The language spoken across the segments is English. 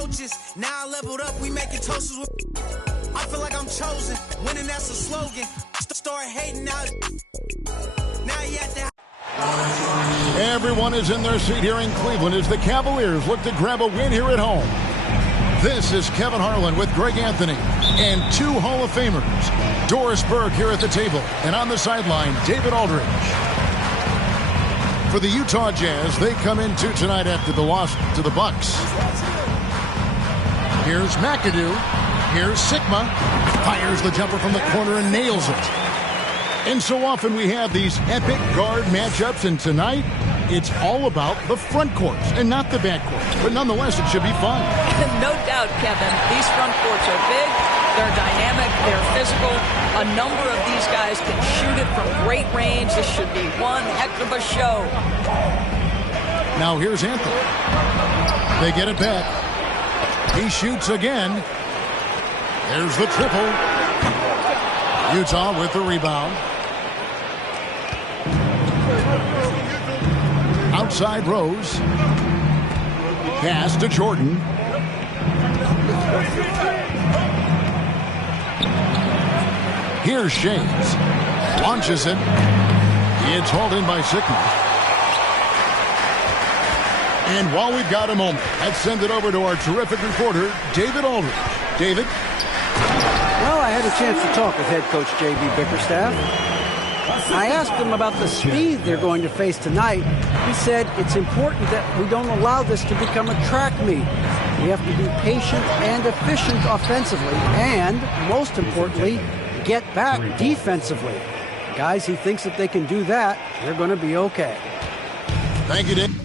roaches. Now I leveled up, we making toasters with. I feel like I'm chosen. Winning, that's a slogan. Start hating now. Now you have to. Everyone is in their seat here in Cleveland as the Cavaliers look to grab a win here at home. This is Kevin Harlan with Greg Anthony and two Hall of Famers. Doris Burke here at the table, and on the sideline, David Aldridge. For the Utah Jazz, they come into tonight after the loss to the Bucks. Here's McAdoo. Here's Sigma. Fires the jumper from the corner and nails it. And so often we have these epic guard matchups, and tonight it's all about the front courts and not the back courts. But nonetheless, it should be fun. No doubt, Kevin. These front courts are big, they're dynamic, they're physical. A number of these guys can shoot it from great range. This should be one heck of a show. Now here's Anthony. They get it back. He shoots again. There's the triple. Utah with the rebound. Outside Rose. Pass to Jordan. Here's Shades. Launches it. It's hauled in by Sigma. And while we've got a moment, let's send it over to our terrific reporter, David Aldridge. David? Well, I had a chance to talk with head coach J.B. Bickerstaff. I asked him about the speed they're going to face tonight. He said it's important that we don't allow this to become a track meet. We have to be patient and efficient offensively, and, most importantly, get back defensively. Guys, he thinks if they can do that, they're going to be okay. Thank you, Dave.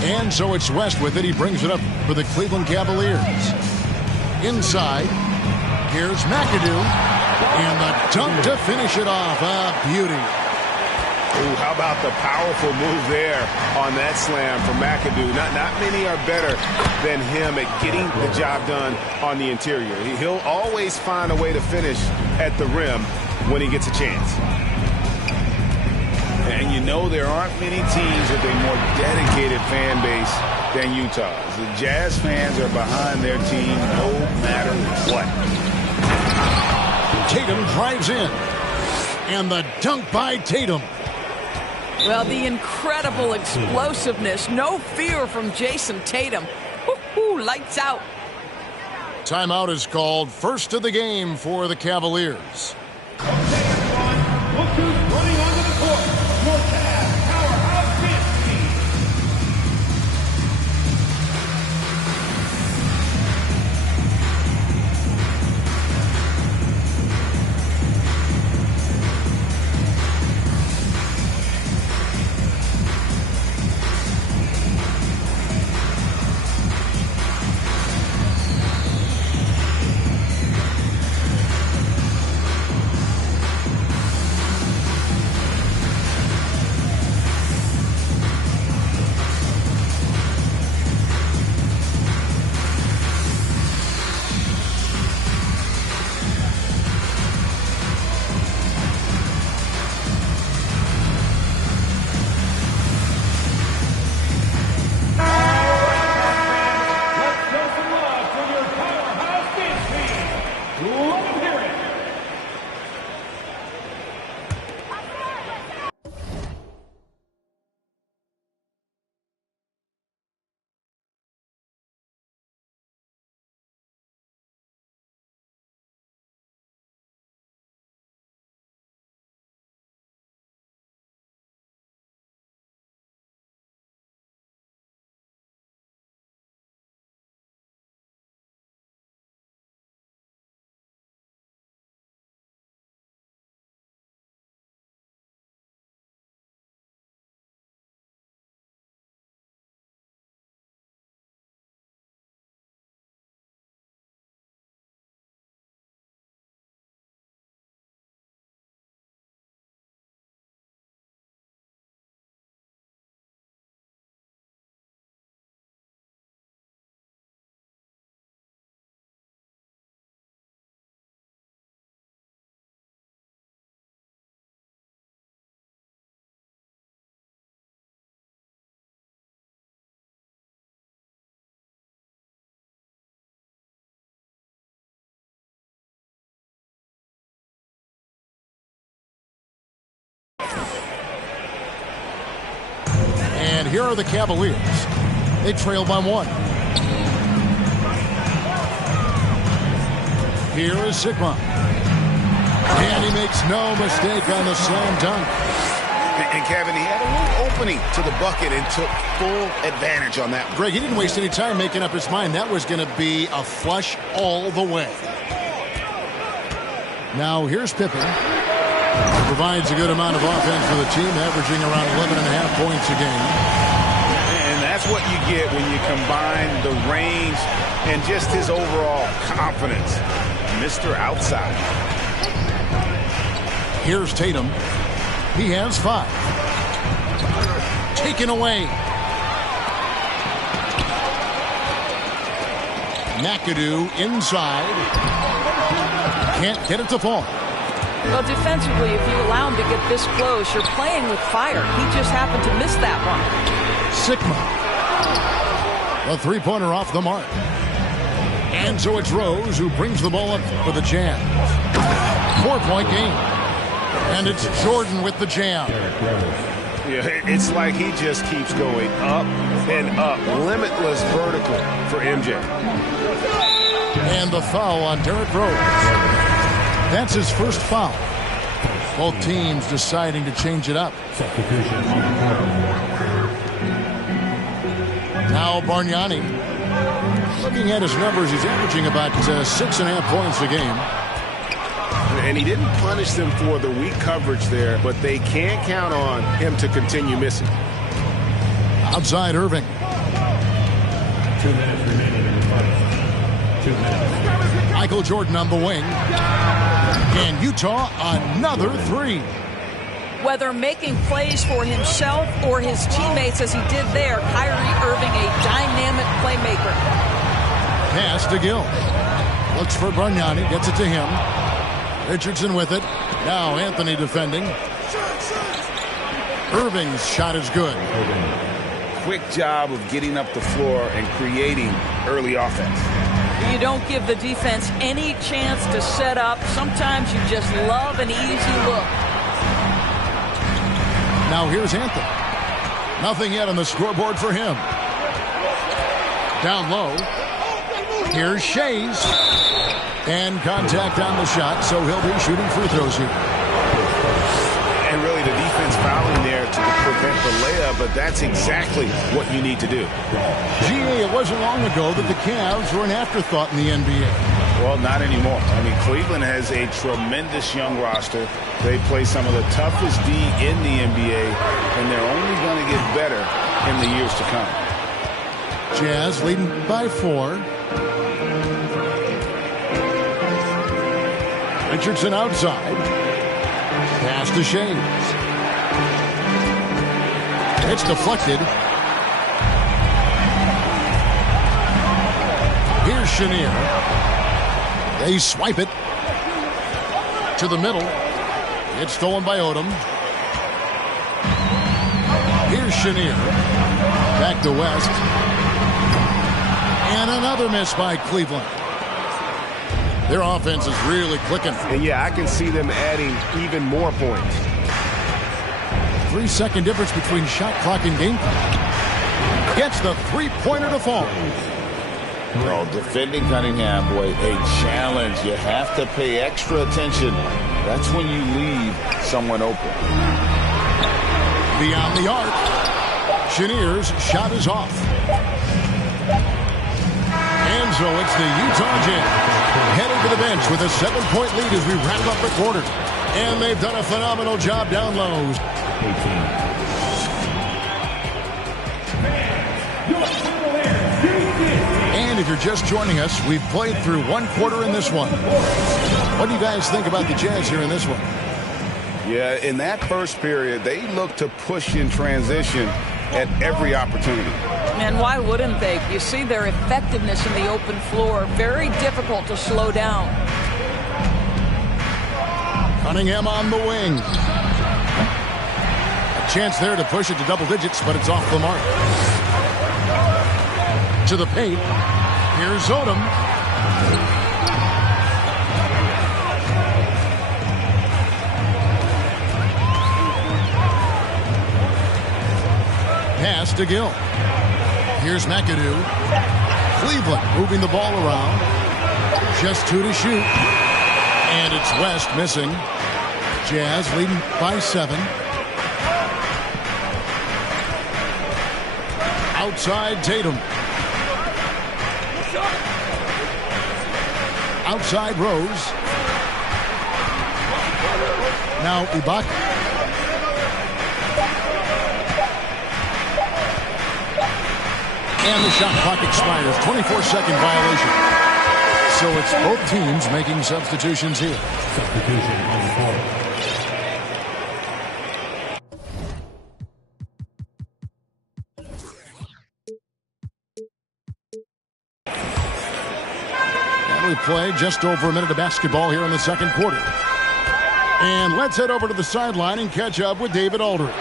And so it's West with it. He brings it up for the Cleveland Cavaliers. Inside, here's McAdoo. And the dunk to finish it off. A beauty. Ooh, how about the powerful move there on that slam from McAdoo. Not many are better than him at getting the job done on the interior. He'll always find a way to finish at the rim when he gets a chance. And you know there aren't many teams with a more dedicated fan base than Utah's. The Jazz fans are behind their team no matter what. Tatum drives in. And the dunk by Tatum. Well, the incredible explosiveness. No fear from Jason Tatum. Woo-hoo, lights out. Timeout is called. First of the game for the Cavaliers. Okay, everyone. Look who's running onto the court. Your Cavs powerhouse dance team. And here are the Cavaliers. They trail by 1. Here is Sigma. And he makes no mistake on the slam dunk. And Kevin, he had a little opening to the bucket and took full advantage on that. Greg, he didn't waste any time making up his mind. That was going to be a flush all the way. Now here's Pippen. Provides a good amount of offense for the team, averaging around 11.5 points a game. And that's what you get when you combine the range and just his overall confidence. Mr. Outside. Here's Tatum. He has 5. Taken away. McAdoo inside. Can't get it to fall. Well, defensively, if you allow him to get this close, you're playing with fire. He just happened to miss that one. Sigma. A three-pointer off the mark. And so it's Rose who brings the ball up for the Jazz. 4-point game. And it's Jordan with the jam. Yeah, it's like he just keeps going up and up. Limitless vertical for MJ. And the foul on Derrick Rose. That's his first foul. Both teams deciding to change it up. Now Bargnani. Looking at his numbers, he's averaging about 6.5 points a game. And he didn't punish them for the weak coverage there, but they can't count on him to continue missing. Outside Irving. 2 minutes remaining in the fight. 2 minutes. Michael Jordan on the wing. And Utah another 3. Whether making plays for himself or his teammates as he did there, Kyrie Irving, a dynamic playmaker. Pass to Gill. Looks for Bargnani, gets it to him. Richardson with it. Now Anthony defending. Irving's shot is good. Quick job of getting up the floor and creating early offense. You don't give the defense any chance to set up. Sometimes you just love an easy look. Now here's Anthony. Nothing yet on the scoreboard for him. Down low. Here's Shays. And contact on the shot, so he'll be shooting free throws here. And really the defense fouling there to prevent the layup, but that's exactly what you need to do. GA, it wasn't long ago that the Cavs were an afterthought in the NBA. Well, not anymore. I mean, Cleveland has a tremendous young roster. They play some of the toughest D in the NBA, and they're only going to get better in the years to come. Jazz leading by 4. Richardson outside. Pass to Shays. It's deflected. Here's Chenier. They swipe it to the middle. It's stolen by Odom. Here's Chenier. Back to West. And another miss by Cleveland. Their offense is really clicking. And yeah, I can see them adding even more points. 3-second difference between shot clock and game clock. Gets the three-pointer to fall. Well, defending Cunningham, boy, a challenge. You have to pay extra attention. That's when you leave someone open. Beyond the arc. Chenier's shot is off. And so it's the Utah Jazz heading to the bench with a 7-point lead as we wrap up the quarter. And they've done a phenomenal job down low. 18. And if you're just joining us, we've played through one quarter in this one. What do you guys think about the Jazz here in this one? Yeah, in that first period, they looked to push in transition at every opportunity. And why wouldn't they? You see their effectiveness in the open floor. Very difficult to slow down. Cunningham on the wing. A chance there to push it to double digits, but it's off the mark. To the paint. Here's Odom. Pass to Gill. Here's McAdoo. Cleveland moving the ball around. Just 2 to shoot. And it's West missing. Jazz leading by 7. Outside Tatum. Outside Rose. Now Ibaka. And the shot clock expires. 24-second violation. So it's both teams making substitutions here. Substitution on the court. We play just over a minute of basketball here in the second quarter. And let's head over to the sideline and catch up with David Aldridge.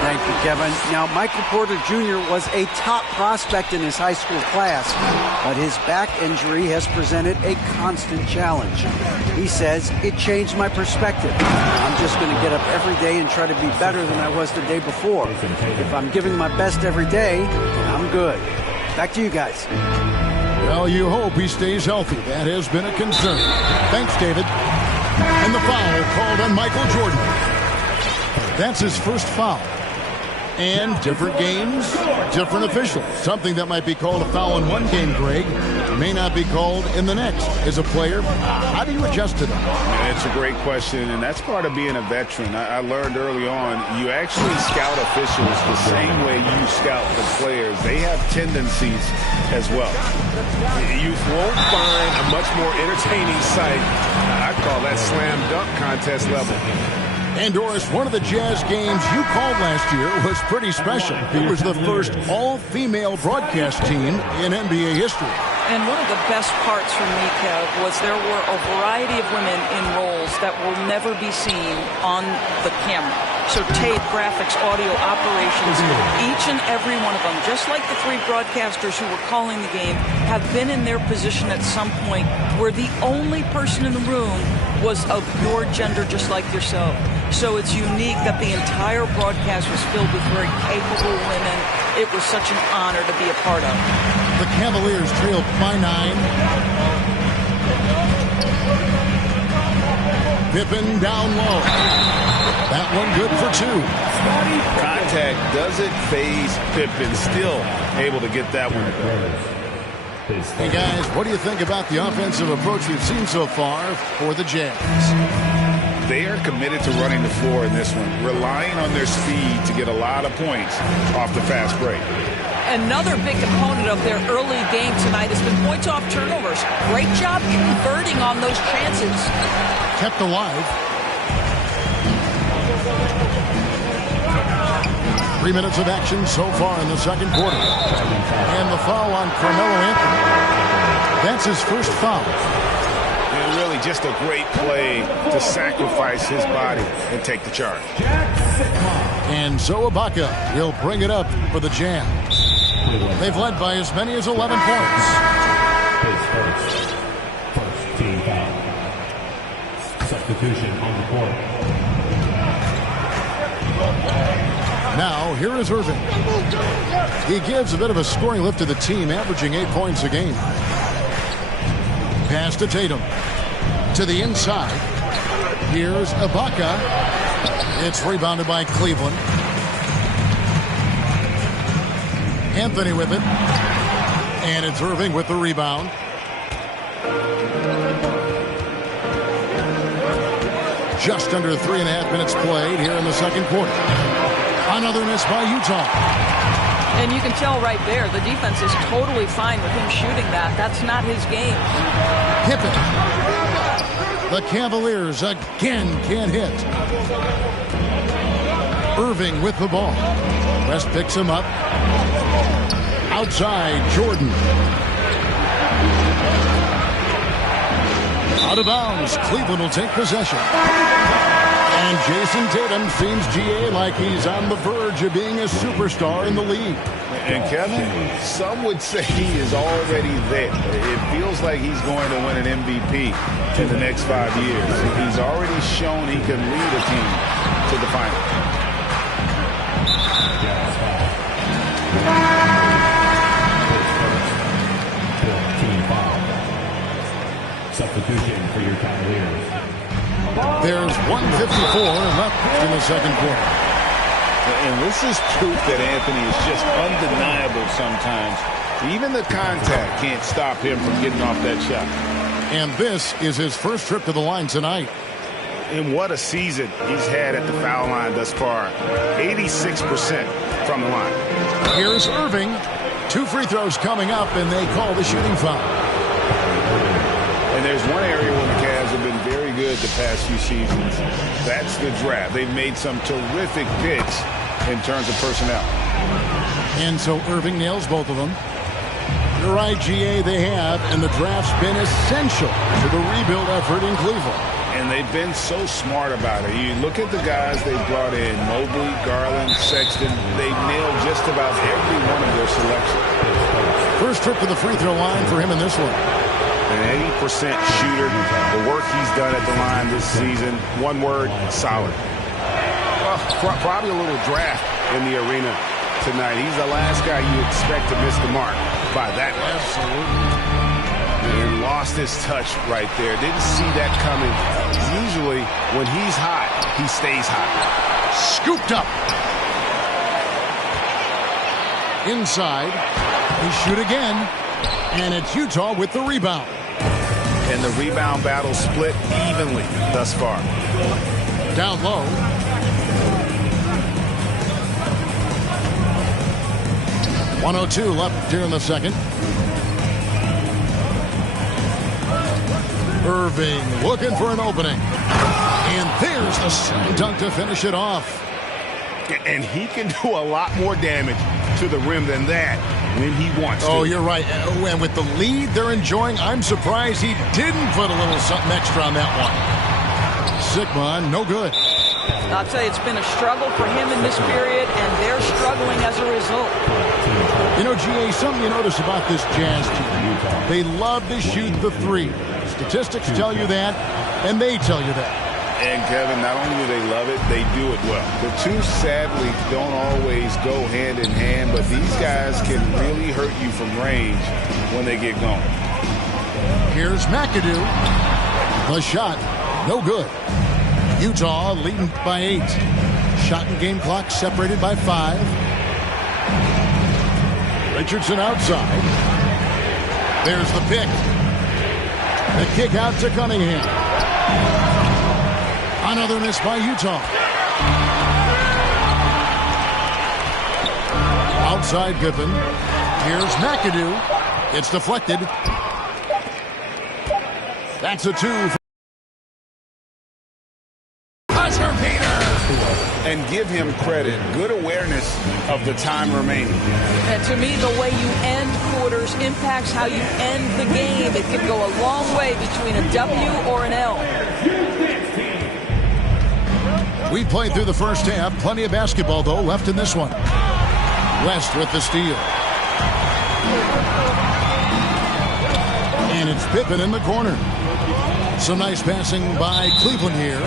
Thank you, Kevin. Now, Michael Porter Jr. was a top prospect in his high school class, but his back injury has presented a constant challenge. He says, it changed my perspective. I'm just going to get up every day and try to be better than I was the day before. If I'm giving my best every day, I'm good. Back to you guys. Well, you hope he stays healthy. That has been a concern. Thanks, David. And the foul called on Michael Jordan. That's his first foul. And different games, different officials. Something that might be called a foul in one game, Greg, may not be called in the next. As a player, how do you adjust to that? It's a great question, and that's part of being a veteran. I learned early on, you actually scout officials the same way you scout the players. They have tendencies as well. You won't find a much more entertaining sight. I call that slam dunk contest level. And Doris, one of the Jazz games you called last year was pretty special. It was the first all-female broadcast team in NBA history. And one of the best parts for me, Kev, was there were a variety of women in roles that will never be seen on the camera. So tape, graphics, audio, operations, each and every one of them, just like the 3 broadcasters who were calling the game, have been in their position at some point where the only person in the room was of your gender, just like yourself. So it's unique that the entire broadcast was filled with very capable women. It was such an honor to be a part of. The Cavaliers trailed by 9. Pippen down low. That one good for 2. Contact doesn't phase Pippen. Still able to get that one. Hey, guys, what do you think about the offensive approach we've seen so far for the Jazz? They are committed to running the floor in this one, relying on their speed to get a lot of points off the fast break. Another big component of their early game tonight has been points off turnovers. Great job converting on those chances. Kept alive. 3 minutes of action so far in the second quarter. And the foul on Carmelo Anthony. That's his first foul. And really just a great play to sacrifice his body and take the charge. And so Ibaka will bring it up for the Jazz. They've led by as many as 11 points. First team foul. Substitution on the court. Now, here is Irving. He gives a bit of a scoring lift to the team, averaging 8 points a game. Pass to Tatum. To the inside. Here's Ibaka. It's rebounded by Cleveland. Anthony with it. And it's Irving with the rebound. Just under 3.5 minutes played here in the second quarter. Another miss by Utah. And you can tell right there, the defense is totally fine with him shooting that. That's not his game. Pippen. The Cavaliers again can't hit. Irving with the ball. West picks him up. Outside, Jordan. Out of bounds. Cleveland will take possession. And Jason Tatum seems, GA, like he's on the verge of being a superstar in the league. And Kevin, some would say he is already there. It feels like he's going to win an MVP in the next 5 years. He's already shown he can lead a team to the final. Substitution for your Cavaliers. There's 1:54 left in the second quarter. And this is proof that Anthony is just undeniable sometimes. Even the contact can't stop him from getting off that shot. And this is his first trip to the line tonight. And what a season he's had at the foul line thus far. 86% from the line. Here's Irving. 2 free throws coming up, and they call the shooting foul. And there's one area where the Cavs have been very good the past few seasons. That's the draft. They've made some terrific picks in terms of personnel. And so Irving nails both of them. You're right, GA, they have, and the draft's been essential to the rebuild effort in Cleveland. And they've been so smart about it. You look at the guys they brought in, Mobley, Garland, Sexton. They've nailed just about every one of their selections. First trip to the free throw line for him in this one. An 80% shooter. The work he's done at the line this season, one word, solid. Probably a little draft in the arena tonight. He's the last guy you expect to miss the mark by that much. Absolutely. And lost his touch right there. Didn't see that coming. Usually, when he's hot, he stays hot. Scooped up. Inside. They shoot again. And it's Utah with the rebound. And the rebound battle split evenly thus far. Down low. .102 left here in the second. Irving looking for an opening. And there's the slam dunk to finish it off. And he can do a lot more damage to the rim than that when he wants to. Oh, you're right. And with the lead they're enjoying, I'm surprised he didn't put a little something extra on that one. Sigma, no good. I'll tell you, it's been a struggle for him in this period, and they're struggling as a result. You know, GA, something you notice about this Jazz team, they love to shoot the three. Statistics tell you that, and they tell you that. And, Kevin, not only do they love it, they do it well. The two, sadly, don't always go hand in hand, but these guys can really hurt you from range when they get going. Here's McAdoo. The shot, no good. Utah leading by 8. Shot and game clock separated by 5. Richardson outside. There's the pick. The kick out to Cunningham. Another miss by Utah. Outside Pippen. Here's McAdoo. It's deflected. That's a 2. And give him credit. Good awareness of the time remaining. And to me, the way you end quarters impacts how you end the game. It can go a long way between a W or an L. We played through the first half. Plenty of basketball, though, left in this one. West with the steal. And it's Pippen in the corner. Some nice passing by Cleveland here.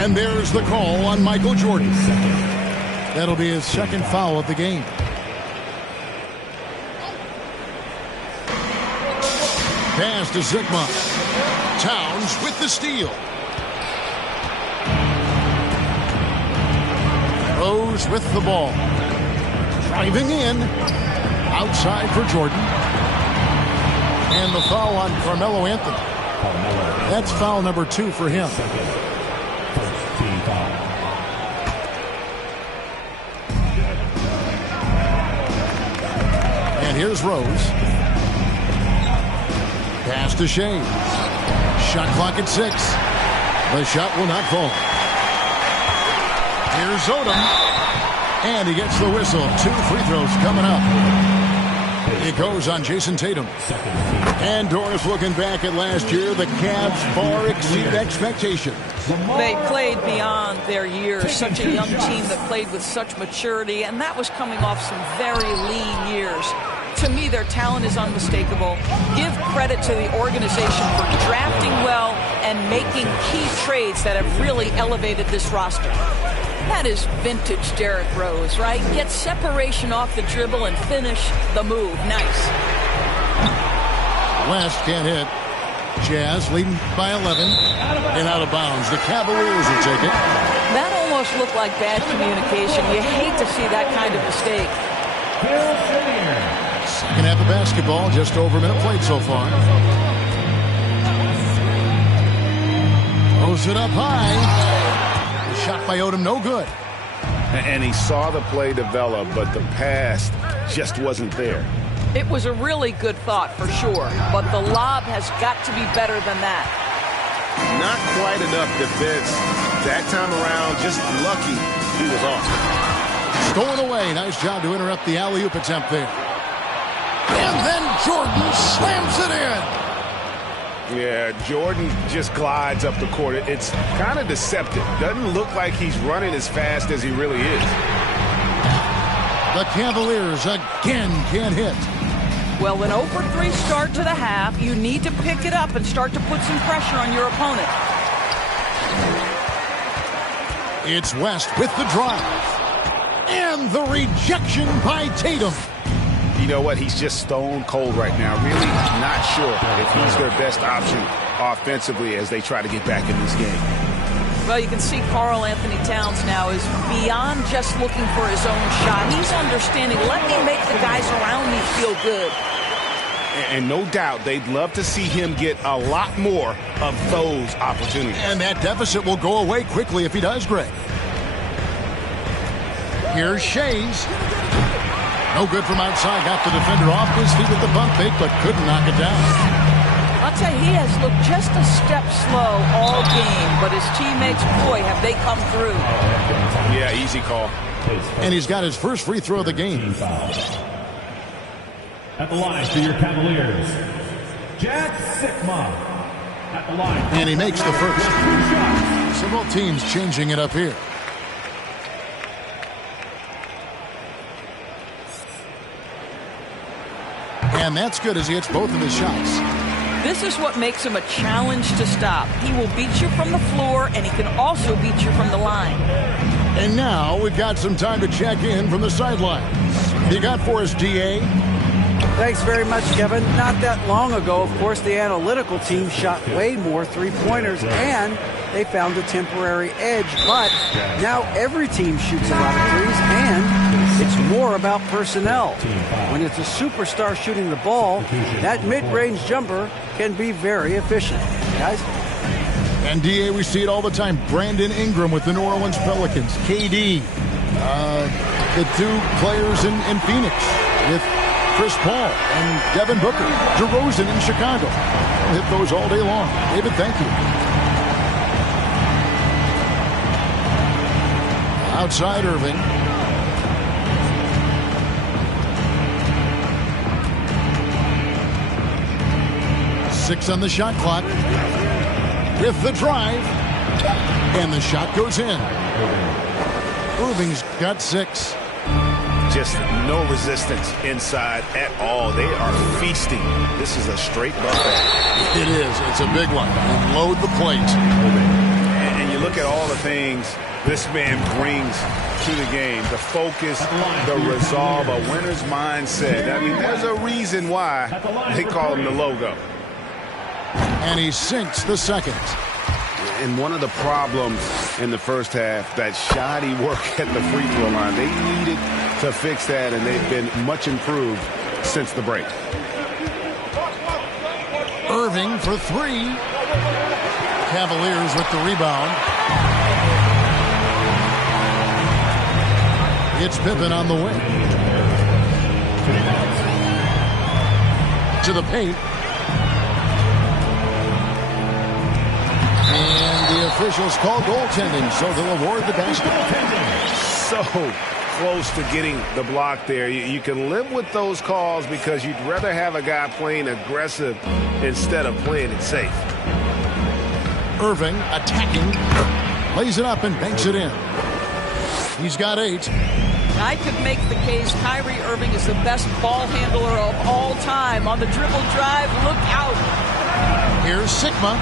And there's the call on Michael Jordan. That'll be his second foul of the game. Pass to Sigma. Towns with the steal. Rose with the ball. Driving in. Outside for Jordan. And the foul on Carmelo Anthony. That's foul number 2 for him. And here's Rose. Pass to Shea. Shot clock at 6. The shot will not fall. Here's Odom. And he gets the whistle. 2 free throws coming up. It goes on Jason Tatum. And Doris, looking back at last year, the Cavs far exceeded expectations. They played beyond their years. Such a young team that played with such maturity, and that was coming off some very lean years. To me, their talent is unmistakable. Give credit to the organization for drafting well and making key trades that have really elevated this roster. That is vintage Derrick Rose, right? Get separation off the dribble and finish the move. Nice. West can't hit. Jazz leading by 11 and out of bounds. The Cavaliers will take it. That almost looked like bad communication. You hate to see that kind of mistake. Second half of basketball, just over a minute played so far. Throws it up high. The shot by Odom, no good. And he saw the play develop, but the pass just wasn't there. It was a really good thought for sure, but the lob has got to be better than that. Not quite enough defense that time around. Just lucky he was off. Stolen away. Nice job to interrupt the alley-oop attempt there. And then Jordan slams it in. Yeah, Jordan just glides up the court. It's kind of deceptive. Doesn't look like he's running as fast as he really is. The Cavaliers again can't hit. Well, an 0-for-3 start to the half. You need to pick it up and start to put some pressure on your opponent. It's West with the drive. And the rejection by Tatum. You know what? He's just stone cold right now. Really not sure if he's their best option offensively as they try to get back in this game. Well, you can see Karl Anthony Towns now is beyond just looking for his own shot. He's understanding, let me make the guys around me feel good. And no doubt they'd love to see him get a lot more of those opportunities. And that deficit will go away quickly if he does, Greg. Here's Shays. No good from outside. Got the defender off his feet with the bump fake, but couldn't knock it down. I'll tell you, he has looked just a step slow all game, but his teammates, boy, have they come through. Yeah, easy call. And he's got his first free throw of the game. At the line for your Cavaliers, Jack Sikma. At the line. And he makes the first. So both teams changing it up here. And that's good as he hits both of his shots. This is what makes him a challenge to stop. He will beat you from the floor, and he can also beat you from the line. And now we've got some time to check in from the sidelines. You got for us, D.A.? Thanks very much, Kevin. Not that long ago, of course, the analytical team shot way more three-pointers, and they found a temporary edge. But now every team shoots a lot of threes, and it's more about personnel. When it's a superstar shooting the ball, that mid-range jumper can be very efficient. Guys? And, D.A., we see it all the time. Brandon Ingram with the New Orleans Pelicans. KD. The two players in Phoenix with Chris Paul and Devin Booker. DeRozan in Chicago. We'll hit those all day long. David, thank you. Outside Irving. Six on the shot clock. With the drive. And the shot goes in. Irving's got 6. Just no resistance inside at all. They are feasting. This is a straight buffet. It is. It's a big one. And load the plate. And you look at all the things this man brings to the game. The focus, the resolve, a winner's mindset. I mean, there's a reason why they call him the logo. And he sinks the second. And one of the problems in the first half, that shoddy work at the free throw line. They needed to fix that, and they've been much improved since the break. Irving for 3. Cavaliers with the rebound. It's Pippen on the wing. To the paint. And the officials call goaltending, so they'll award the basket. So close to getting the block there. You can live with those calls because you'd rather have a guy playing aggressive instead of playing it safe. Irving attacking, lays it up and banks it in. He's got 8. I could make the case Kyrie Irving is the best ball handler of all time. On the dribble drive, look out. Here's Sikma.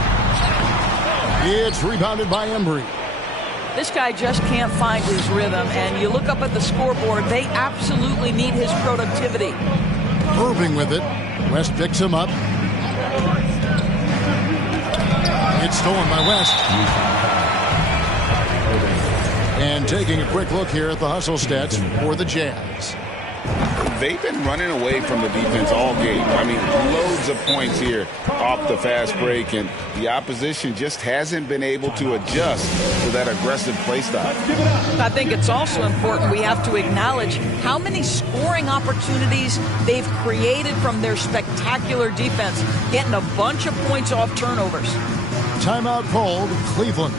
It's rebounded by Embry. This guy just can't find his rhythm, and you look up at the scoreboard, they absolutely need his productivity. Irving with it. West picks him up. It's stolen by West. And taking a quick look here at the hustle stats for the Jazz. They've been running away from the defense all game. I mean, loads of points here off the fast break, and the opposition just hasn't been able to adjust to that aggressive play style. I think it's also important we have to acknowledge how many scoring opportunities they've created from their spectacular defense, getting a bunch of points off turnovers. Timeout called, Cleveland.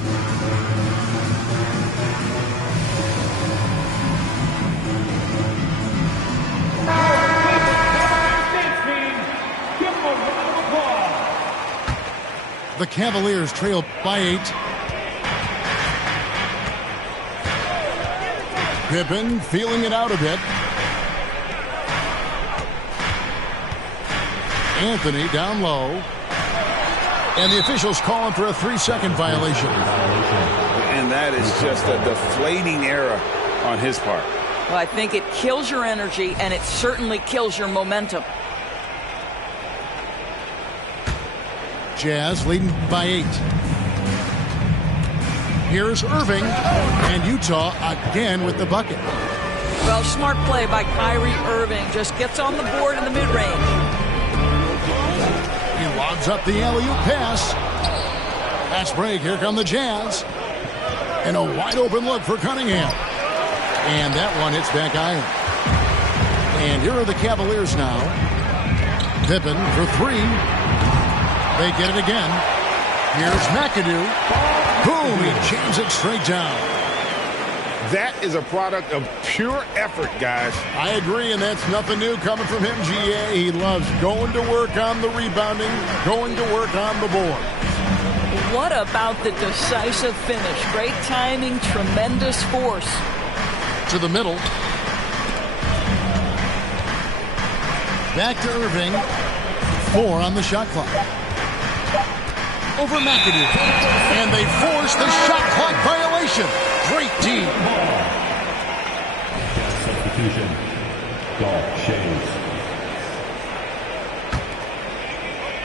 The Cavaliers trail by 8. Pippen feeling it out a bit. Anthony down low. And the officials calling for a 3-second violation. And that is just a deflating error on his part. Well, I think it kills your energy, and it certainly kills your momentum. Jazz leading by 8. Here's Irving, and Utah again with the bucket. Well, smart play by Kyrie Irving. Just gets on the board in the mid-range. He lobs up the alley-oop pass. Fast break, here come the Jazz. And a wide-open look for Cunningham. And that one hits back iron. And here are the Cavaliers now. Pippen for 3. They get it again. Here's McAdoo. Boom, he jams it straight down. That is a product of pure effort, guys. I agree, and that's nothing new coming from him, GA. He loves going to work on the rebounding, going to work on the board. What about the decisive finish? Great timing, tremendous force. To the middle. Back to Irving. 4 on the shot clock. Over McAdoo. And they force the shot clock violation. Great D. Substitution. Golf Shades.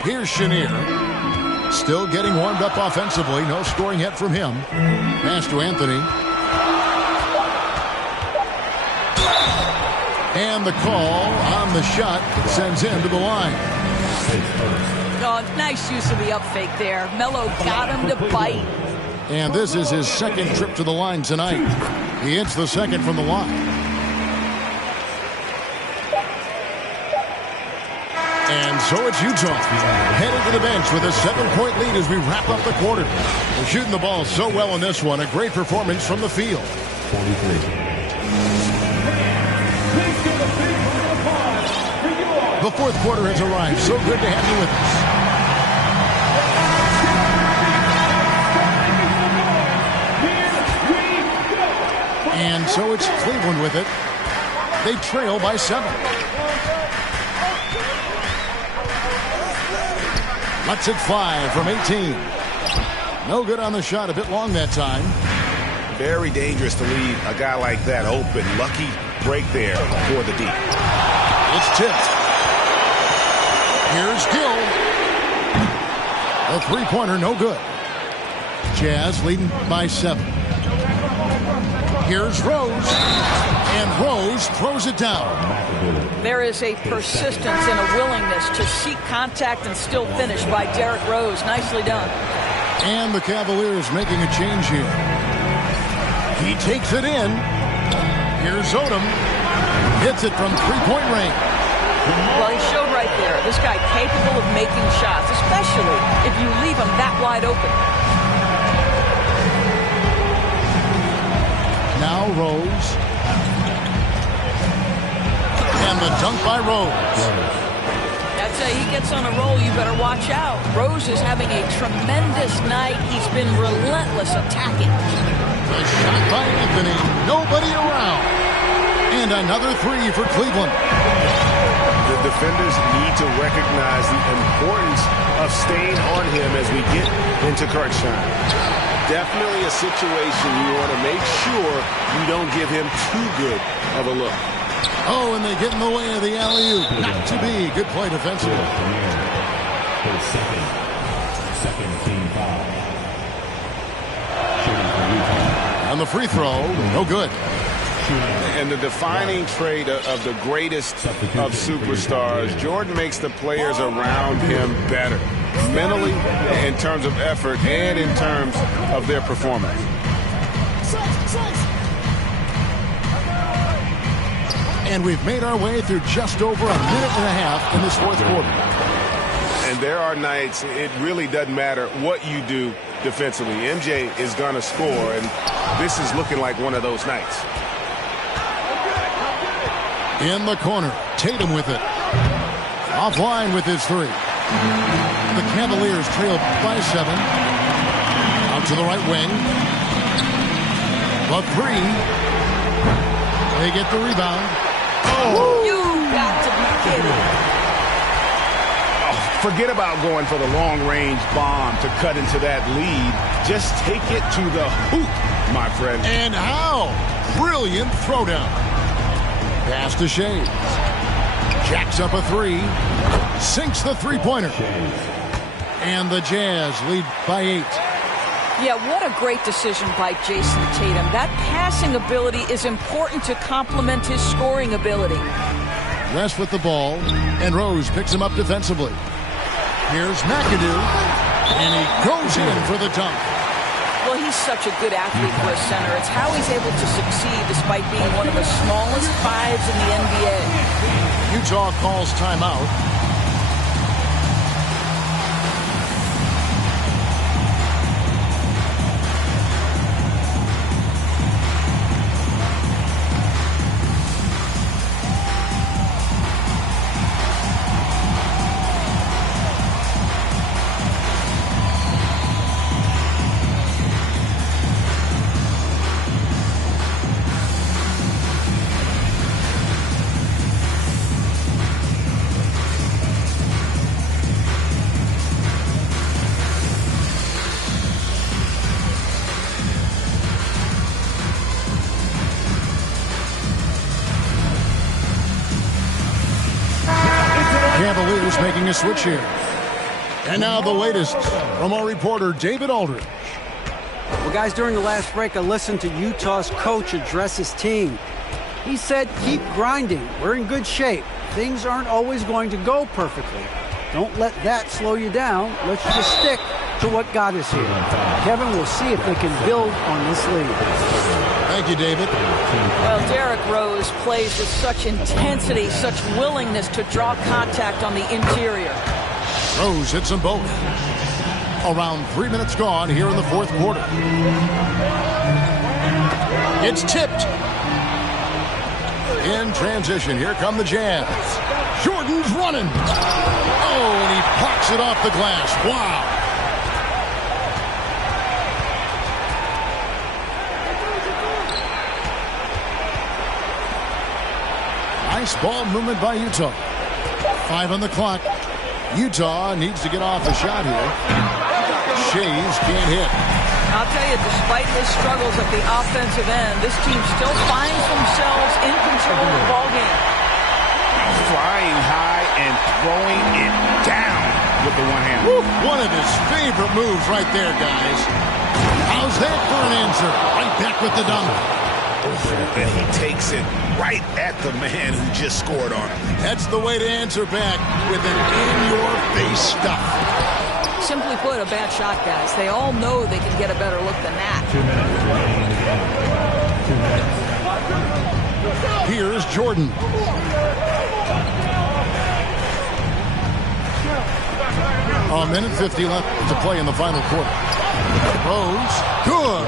Here's Chenier. Still getting warmed up offensively. No scoring yet from him. Pass to Anthony. And the call on the shot that sends him to the line. Oh, nice use of the up fake there. Melo got him to bite. And this is his second trip to the line tonight. He hits the second from the line. And so it's Utah headed to the bench with a 7-point lead as we wrap up the quarter. They're shooting the ball so well in this one. A great performance from the field. 43. The fourth quarter has arrived. So good to have you with us. And so it's Cleveland with it. They trail by 7. Lets it fly from 18. No good on the shot. A bit long that time. Very dangerous to leave a guy like that open. Lucky break there for the D. It's tipped. Here's Gill. A three-pointer, no good. Jazz leading by 7. Here's Rose. And Rose throws it down. There is a persistence and a willingness to seek contact and still finish by Derrick Rose. Nicely done. And the Cavaliers making a change here. He takes it in. Here's Odom. Hits it from three-point range. Well, he showed right there. This guy capable of making shots, especially if you leave him that wide open. Now Rose. And the dunk by Rose. I'd say he gets on a roll, you better watch out. Rose is having a tremendous night. He's been relentless attacking. The shot by Anthony. Nobody around. And And another three for Cleveland. The defenders need to recognize the importance of staying on him as we get into crunch time. Definitely a situation you want to make sure you don't give him too good of a look. Oh, and they get in the way of the alley-oop. Not to be. Good play defensively. Second team foul. On the free throw, no good. And the defining trait of the greatest of superstars, Jordan makes the players around him better, mentally, in terms of effort, and in terms of their performance. And we've made our way through just over a minute and a half in this fourth quarter. And there are nights it really doesn't matter what you do defensively. MJ is going to score, and this is looking like one of those nights. In the corner, Tatum with it. Offline with his three. The Cavaliers trail by 7. Out to the right wing. The three. They get the rebound. Oh. You got to be kidding. Forget about going for the long-range bomb to cut into that lead. Just take it to the hoop, my friend. And how? Brilliant throwdown. Pass to Shades. Jacks up a three. Sinks the three-pointer. And the Jazz lead by 8. Yeah, what a great decision by Jason Tatum. That passing ability is important to complement his scoring ability. West with the ball, and Rose picks him up defensively. Here's McAdoo, and he goes in for the dunk. Well, he's such a good athlete for a center. It's how he's able to succeed despite being one of the smallest fives in the NBA. Utah calls timeout. Cavaliers making a switch here. And now the latest from our reporter, David Aldridge. Well, guys, during the last break, I listened to Utah's coach address his team. He said, keep grinding. We're in good shape. Things aren't always going to go perfectly. Don't let that slow you down. Let's just stick to what got us here. Kevin, we'll see if they can build on this lead. Thank you, David. Well, Derrick Rose plays with such intensity, such willingness to draw contact on the interior. Rose hits them both. Around 3 minutes gone here in the fourth quarter. It's tipped. In transition, here come the Jazz. Jordan's running. Oh, and he plucks it off the glass. Wow. Nice ball movement by Utah. 5 on the clock. Utah needs to get off a shot here. Shays can't hit. I'll tell you, despite his struggles at the offensive end, this team still finds themselves in control of the ballgame. Flying high and throwing it down with the one hand. Woo, one of his favorite moves right there, guys. How's that for an answer? Right back with the dunk. And he takes it right at the man who just scored on him. That's the way to answer back, with an in-your-face stuff. Simply put, a bad shot, guys. They all know they can get a better look than that. 2 minutes. Here's Jordan. A minute 50 left to play in the final quarter. Rose, good.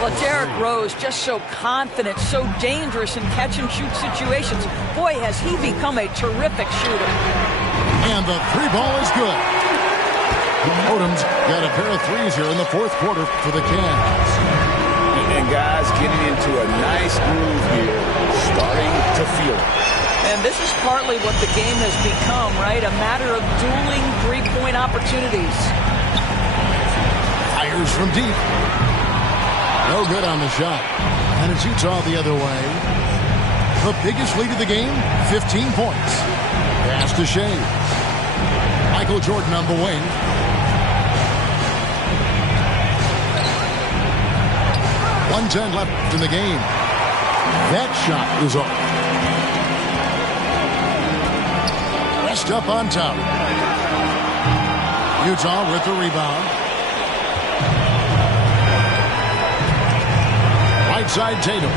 Well, Derrick Rose just so confident, so dangerous in catch-and-shoot situations. Boy, has he become a terrific shooter. And the three ball is good. Odom's got a pair of threes here in the fourth quarter for the Cavs. And And guys getting into a nice groove here, starting to feel it. And this is partly what the game has become, right? A matter of dueling three-point opportunities. Fires from deep. No good on the shot. And it's Utah the other way. The biggest lead of the game, 15 points. Pass to Shea. Michael Jordan on the wing. .110 left in the game. That shot is off. West up on top. Utah with the rebound. Right side Tatum.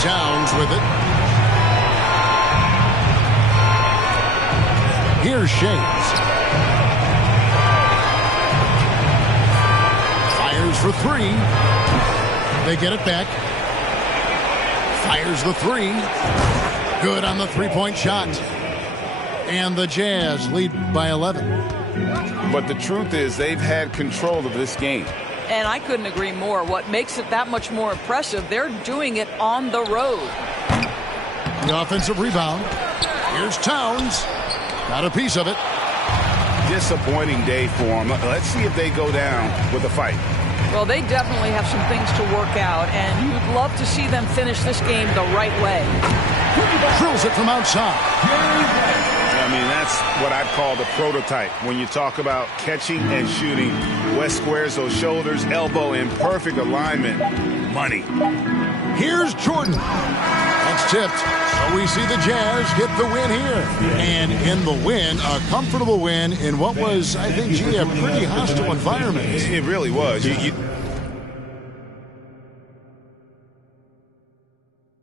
Towns with it. Here's Shades. Fires for three. They get it back. Fires the three. Good on the three-point shot. And the Jazz lead by 11. But the truth is they've had control of this game. And I couldn't agree more. What makes it that much more impressive, they're doing it on the road. The offensive rebound. Here's Towns. Got a piece of it. Disappointing day for them. Let's see if they go down with a fight. Well, they definitely have some things to work out, and you'd love to see them finish this game the right way. Drills it from outside. I mean, that's what I'd call the prototype. When you talk about catching and shooting, West squares those shoulders, elbow in perfect alignment. Money. Here's Jordan. That's tipped. So we see the Jazz get the win here. And in the win, a comfortable win in what was, I think, a pretty hostile environment. It really was.